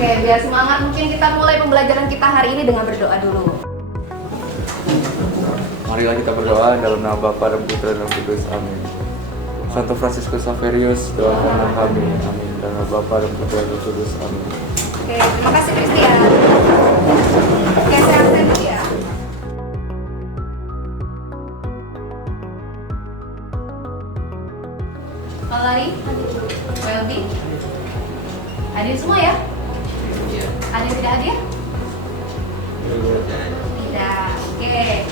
Oke, biar semangat mungkin kita mulai pembelajaran kita hari ini dengan berdoa dulu. Marilah kita berdoa dalam nama Bapa dan Putra dan Roh Kudus. Amin. Santo Fransiskus Xaverius, doakanlah kami. Amin. Dalam nama Bapa dan Putra dan Roh Kudus. Amin. Oke, terima kasih Christian. Oke, saya absen dulu ya. Malari, Welby, hadir semua ya? Ada yang tidak hadir? Tidak. Oke.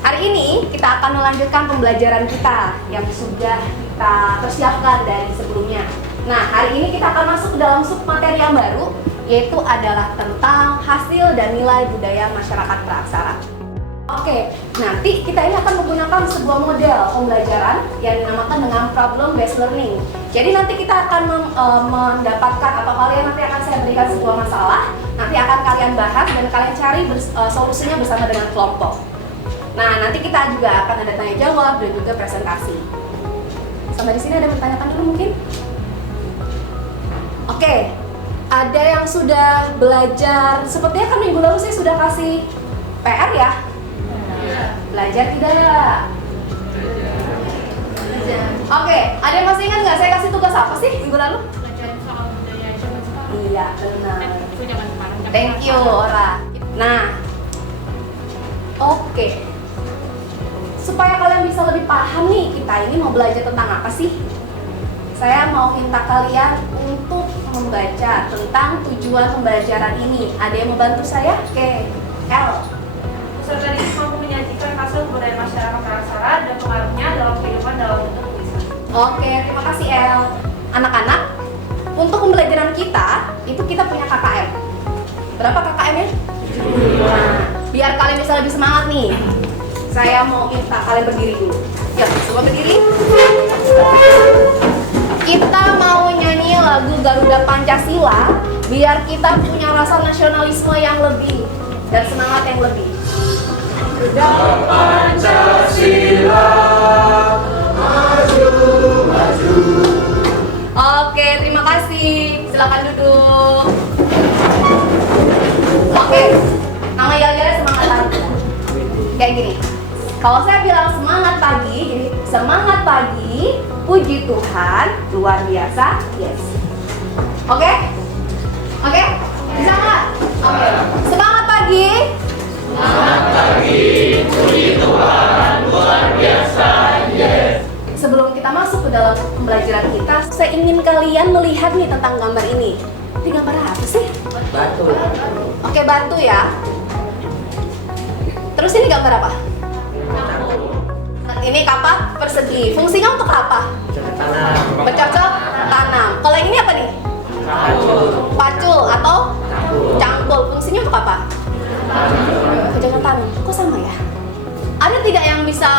Hari ini kita akan melanjutkan pembelajaran kita yang sudah kita persiapkan dari sebelumnya. Nah, hari ini kita akan masuk ke dalam submateri yang baru, yaitu adalah tentang hasil dan nilai budaya masyarakat praksara. Oke, nanti kita ini akan menggunakan sebuah model pembelajaran yang dinamakan dengan problem based learning. Jadi nanti kita akan mendapatkan atau kalian nanti akan saya berikan sebuah masalah, nanti akan kalian bahas dan kalian cari solusinya bersama dengan kelompok. Nah, nanti kita juga akan ada tanya jawab dan juga presentasi. Sampai di sini ada yang bertanyakan dulu mungkin? Oke, ada yang sudah belajar. Sepertinya kan minggu lalu saya sudah kasih PR ya? Belajar tidak? Belajar. Oke, ada yang masih ingat nggak saya kasih tugas apa sih minggu lalu? Belajar soal budaya zaman sekarang. Iya, benar. Itu zaman sekarang. Thank you, Ora. Nah, oke. Supaya kalian bisa lebih paham nih, kita ini mau belajar tentang apa sih? Saya mau minta kalian untuk membaca tentang tujuan pembelajaran ini. Ada yang mau bantu saya? Oke, L. Peserta didik mampu menyajikan hasil budaya masyarakat praksara dan pengaruhnya dalam kehidupan dalam bentuk tulisan. Oke, terima kasih El. Anak-anak, untuk pembelajaran kita, itu kita punya KKM. Berapa KKM-nya? Nah, biar kalian bisa lebih semangat nih, saya mau minta kalian berdiri dulu. Yuk, semua berdiri. Kita mau nyanyi lagu Garuda Pancasila, biar kita punya rasa nasionalisme yang lebih dan semangat yang lebih. Garuda Pancasila, maju, maju. Oke, terima kasih. Silakan duduk. Oke, nama yel-yelnya semangat pagi. Kayak gini. Kalau saya bilang semangat pagi, jadi semangat pagi, puji Tuhan, luar biasa, yes. Oke? Oke? Bisa nggak? Oke. Semangat pagi. Selamat pagi, puji Tuhan, luar biasa, yes. Sebelum kita masuk ke dalam pembelajaran kita, saya ingin kalian melihat nih tentang gambar ini. Ini gambar apa sih? Batu. Oke, batu ya. Terus ini gambar apa? Ini kapak persegi. Fungsinya untuk apa? Tanam. Bercocok tanam. Kalau yang ini apa nih? Pacul atau cangkul. Fungsinya untuk apa? Bercocok tanam. Kok sama ya? Ada tidak yang bisa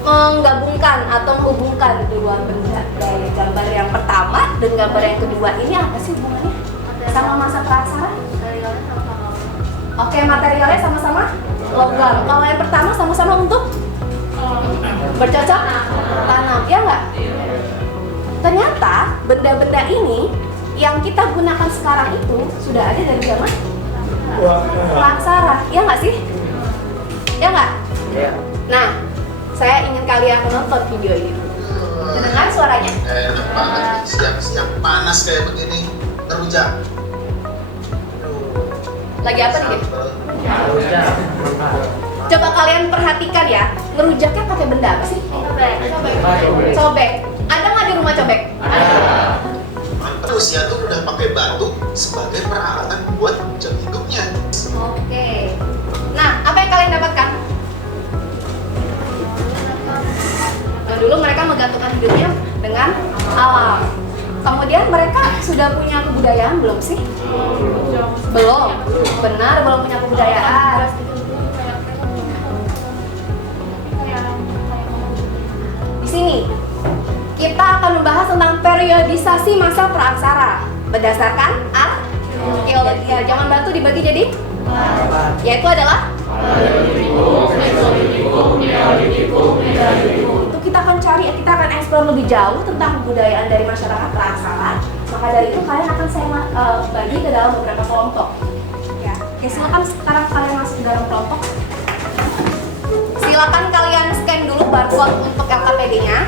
menggabungkan atau menghubungkan kedua benda dari gambar yang pertama dan gambar yang kedua? Ini apa sih hubungannya? Sama masa praksara? Oke, materialnya sama-sama logam. Kalau yang pertama sama-sama untuk bercocok tanam, ya nggak? Ternyata benda-benda ini yang kita gunakan sekarang itu sudah ada dari zaman praksara, ya nggak sih? Ya nggak? Ya. Nah, saya ingin kalian menonton video ini. Mendengar suaranya? Enak banget, siang-siang panas kayak begini, ngerujak. Lagi apa nih? Rujak. Coba kalian perhatikan ya, ngerujaknya pakai benda apa sih? Cobek. Ada nggak di rumah cobek? Terus ya tuh udah pakai batu sebagai peralatan buat jam hidupnya. Oke. Nah, apa yang kalian dapatkan? Nah, dulu mereka menggantungkan hidupnya dengan alam. Kemudian mereka sudah punya kebudayaan belum sih? Belum. Benar, belum punya kebudayaan. Di sini kita akan membahas tentang periodisasi masa praksara berdasarkan arkeologi. Ya, zaman batu dibagi jadi yaitu adalah itu kita akan cari, kita akan eksplor lebih jauh tentang kebudayaan dari masyarakat praksara Maka dari itu kalian akan saya bagi ke dalam beberapa kelompok. Ya, oke, silakan sekarang kalian masuk ke dalam kelompok. Silakan kalian scan dulu barcode untuk LKPD-nya.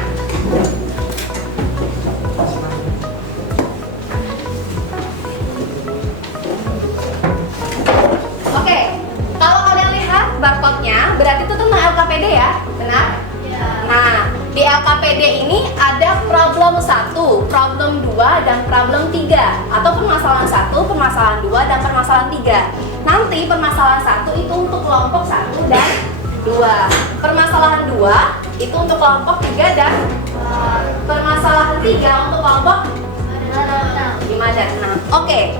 Oke, kalau kalian lihat barcode-nya, berarti itu tentang LKPD ya, benar? Nah, di LKPD ini ada problem 1, problem 2, dan problem 3. Atau permasalahan 1, permasalahan 2, dan permasalahan 3. Nanti permasalahan 1 itu untuk kelompok 1 dan 2. Permasalahan 2 itu untuk kelompok 3 dan permasalahan 3 untuk kelompok 5 dan 6. Oke.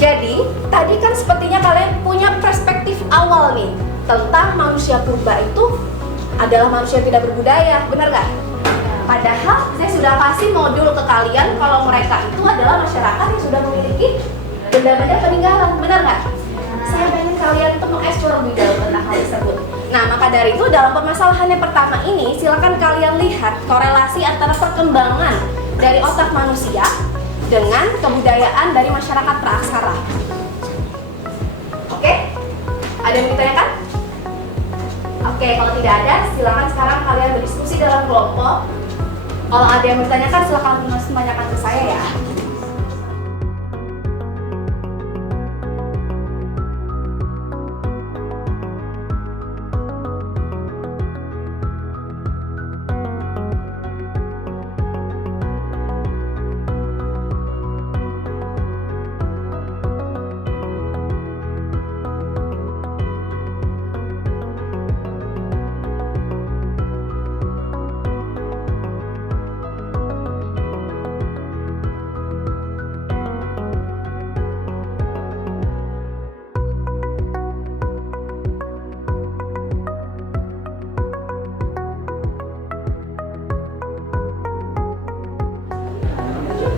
Jadi, tadi kan sepertinya kalian punya perspektif awal nih tentang manusia purba itu adalah manusia yang tidak berbudaya, benar nggak? Padahal saya sudah kasih modul ke kalian kalau mereka itu adalah masyarakat yang sudah memiliki benda-benda peninggalan, benar nggak? Saya pengen kalian untuk mengeksplor lebih dalam tentang hal tersebut. Nah, maka dari itu dalam permasalahan yang pertama ini, silakan kalian lihat korelasi antara perkembangan dari otak manusia dengan kebudayaan dari masyarakat praaksara. Oke? Ada yang ditanyakan? Oke, kalau tidak ada, silakan sekarang kalian berdiskusi dalam kelompok. Kalau ada yang bertanyakan, silakan menanyakan ke saya ya.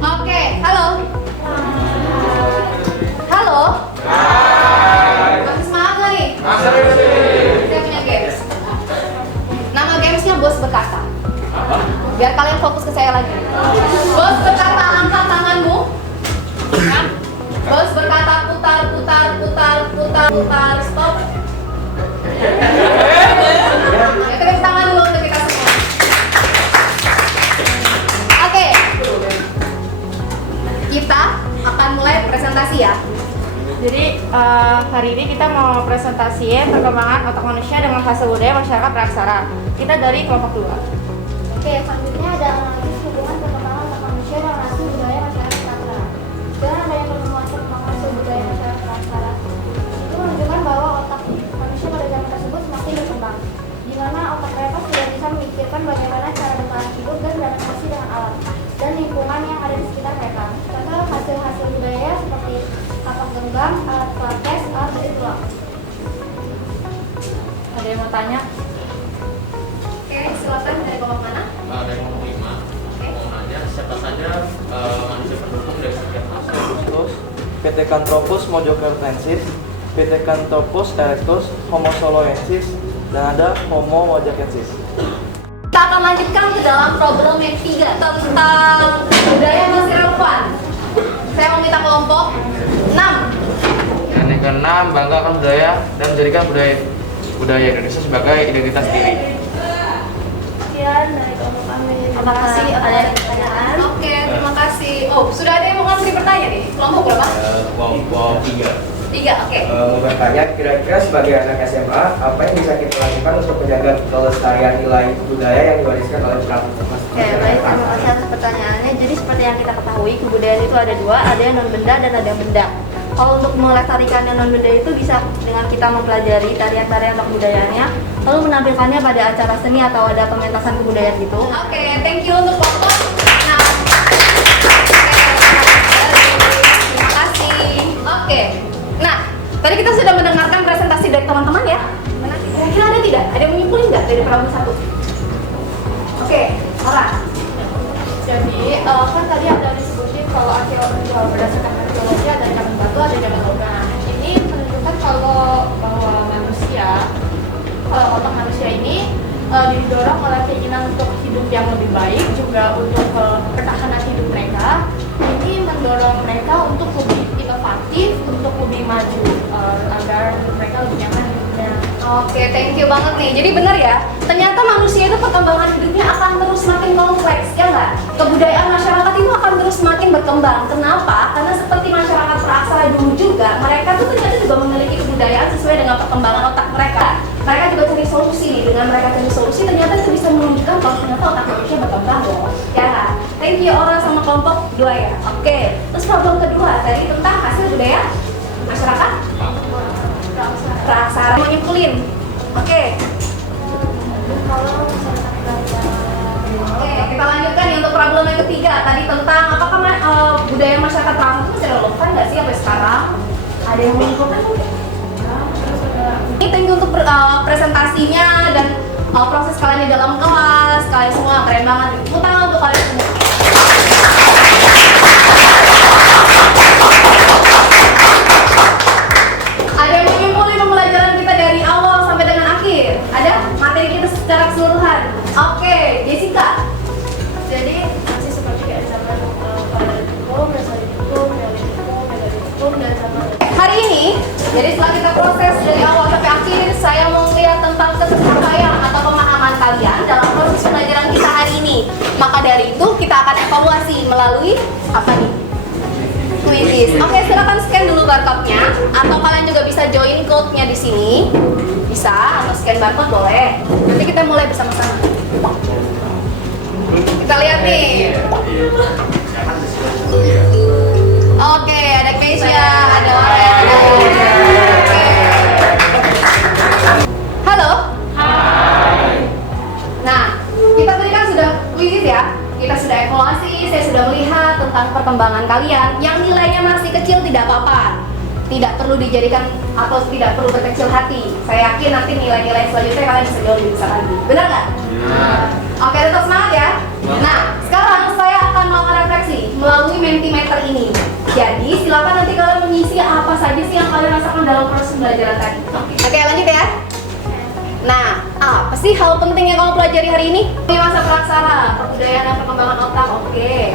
Oke, halo. Halo. Masih semangat nggak nih? Saya punya games. Nama gamesnya Bos Berkata. Biar kalian fokus ke saya lagi. Bos berkata, angkat tanganmu. Bos berkata, putar, putar, putar, putar, putar, stop. Ya, tepuk tangan dulu untuk kita semua. Oke. Kita akan mulai presentasi ya. Jadi hari ini kita mau presentasiin perkembangan otak manusia dengan fase budaya masyarakat praaksara. Kita dari kelompok 2. Oke, selanjutnya ada analisis hubungan perkembangan otak manusia dan rasa budaya masyarakat praaksara. Dengan adanya pertemuan perkembangan rasa budaya masyarakat praaksara, itu menunjukkan bahwa otak manusia pada zaman tersebut semakin berkembang, di mana otak mereka sudah bisa memikirkan bagaimana cara bertahan hidup dan beradaptasi dengan alam dan lingkungan yang ada di sekitar mereka. Contoh hasil-hasil budaya seperti kapak genggam, alat pelapis, alat dari tulang. Ada yang mau tanya? Oke, silakan dari kelompok mana? Dari kelompok 5 mau nanya siapa saja manusia pendukung dari setiap fase. Terus PT Canthropus mojokertensis, PT Canthropus erectus, Homo soloensis, dan ada Homo mojacensis. Kita akan lanjutkan ke dalam problem yang 3 tentang budaya yang masih relevan. Saya mau minta kelompok 6. Yang keenam, bangga akan budaya dan menjadikan budaya Indonesia sebagai identitas diri. Sekian dari kelompok kami. Terima kasih. Ada pertanyaan? Oke, terima kasih. Oh, sudah ada yang mau ngantri bertanya nih? Kelompok berapa? Kelompok 3. 3, oke. Mau bertanya, kira-kira sebagai anak SMA, apa yang bisa kita lakukan untuk menjaga kelestarian nilai budaya yang diwariskan oleh masyarakat? Oke, baik, terima kasih atas pertanyaannya. Jadi seperti yang kita ketahui, kebudayaan itu ada dua, ada yang non benda dan ada yang benda. Kalau untuk melestarikan yang non benda itu bisa dengan kita mempelajari tarian-tarian atau kebudayaannya, lalu menampilkannya pada acara seni atau ada pementasan kebudayaan gitu. Oke, thank you untuk kelompok 6. Terima kasih. Oke. Nah, tadi kita sudah mendengarkan presentasi dari teman-teman ya. Kira-kira ada tidak? Ada yang menyimpulkan nggak dari problem 1? Oke, orang. Jadi kan tadi ada disebutin kalau arkeologi berdasarkan arkeologi ada zaman batu, ada zaman logam. Ini menunjukkan kalau bahwa manusia, kalau otak manusia ini didorong oleh keinginan untuk hidup yang lebih baik, juga untuk ketahanan hidup mereka. Ini mendorong mereka untuk lebih inovatif, untuk lebih maju agar mereka lebih nyaman hidupnya. Oke, thank you banget nih. Jadi benar ya, ternyata manusia itu perkembangan hidupnya akan terus semakin kompleks, ya nggak? Kebudayaan masyarakat itu akan terus semakin berkembang. Kenapa? Karena seperti masyarakat praksara dulu juga, mereka tuh ternyata juga memiliki kebudayaan sesuai dengan perkembangan otak mereka. Mereka juga cari solusi nih. Dengan mereka cari solusi, ternyata itu bisa menunjukkan kalau ternyata otak manusia berkembang loh. Ya nggak? Thank you orang sama kelompok 2 ya. Oke, terus problem kedua tadi tentang hasil budaya masyarakat praksara menyimpulin. Oke. Kalau masyarakat praksara Oke, kita lanjutkan nih untuk problem yang ketiga tadi tentang apakah budaya masyarakat praksara itu masih relevan nggak sih sampai sekarang? Ada yang menyimpulkan mungkin? Ini thank you untuk presentasinya dan proses kalian di dalam kelas. Kalian semua keren banget. Tepuk tangan untuk kalian semua. Ada yang menyimpulkan pembelajaran kita dari awal sampai dengan akhir? Ada materi kita secara keseluruhan? Oke, Jessica. Jadi masih seperti kayak zaman paradigma, metodikum, dan zaman Hari ini, jadi setelah kita proses dari awal sampai akhir, saya mau lihat tentang kesesuaian atau pemahaman kalian dalam proses pembelajaran kita hari ini. Maka dari itu kita akan evaluasi melalui apa nih? Quizzes. Oke, silakan scan dulu barcode-nya, atau kalian juga bisa join code-nya di sini. Bisa, atau scan barcode boleh. Nanti kita mulai bersama-sama. Kita lihat nih. Oke, ada Keisha, ada Loren, ada Oke. Halo. Hai. Nah, kita tadi kan sudah quiz ya. Kita sudah evaluasi, saya sudah melihat tentang perkembangan kalian. Yang nilainya masih kecil tidak apa-apa. Tidak perlu dijadikan atau tidak perlu berkecil hati. Saya yakin nanti nilai-nilai selanjutnya kalian bisa jauh lebih besar lagi. Benar nggak? Oke, tetap semangat ya. Nah, sekarang saya akan melakukan refleksi melalui Mentimeter ini. Jadi, silakan nanti kalian mengisi apa saja sih yang kalian rasakan dalam proses pembelajaran tadi. Oke, lanjut ya. Nah, apa sih hal penting yang kamu pelajari hari ini? Di masa praksara, kebudayaan dan perkembangan otak. Oke.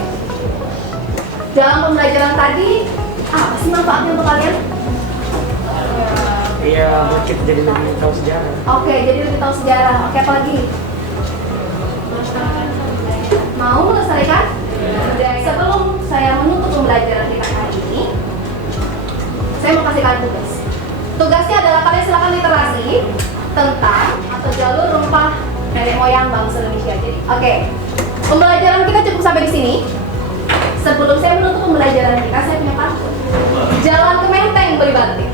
Dalam pembelajaran tadi, apa sih manfaatnya untuk kalian? Iya, buat kita jadi lebih tahu sejarah. Oke, jadi lebih tahu sejarah. Oke, apa lagi? Mau melestarikan? Sebelum saya menutup pembelajaran kita hari ini, saya mau kasih kalian tugas. Tugasnya adalah kalian silakan literasi tentang atau jalur rempah nenek moyang bangsa Indonesia. Jadi, oke. Pembelajaran kita cukup sampai di sini. Sebelum saya menutup pembelajaran kita, saya punya pantun. Jalan ke Menteng beli batik.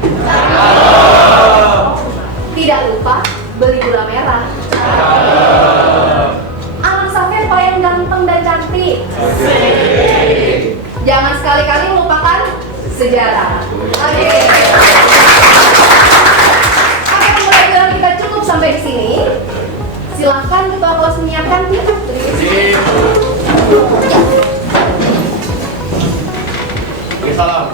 Tidak lupa beli gula merah. Anak sampai yang ganteng dan cantik. Jangan sekali-kali melupakan sejarah. Oke. Oke, pembelajaran kita cukup sampai di sini. Silahkan ketua kelas menyiapkan titik. Salam.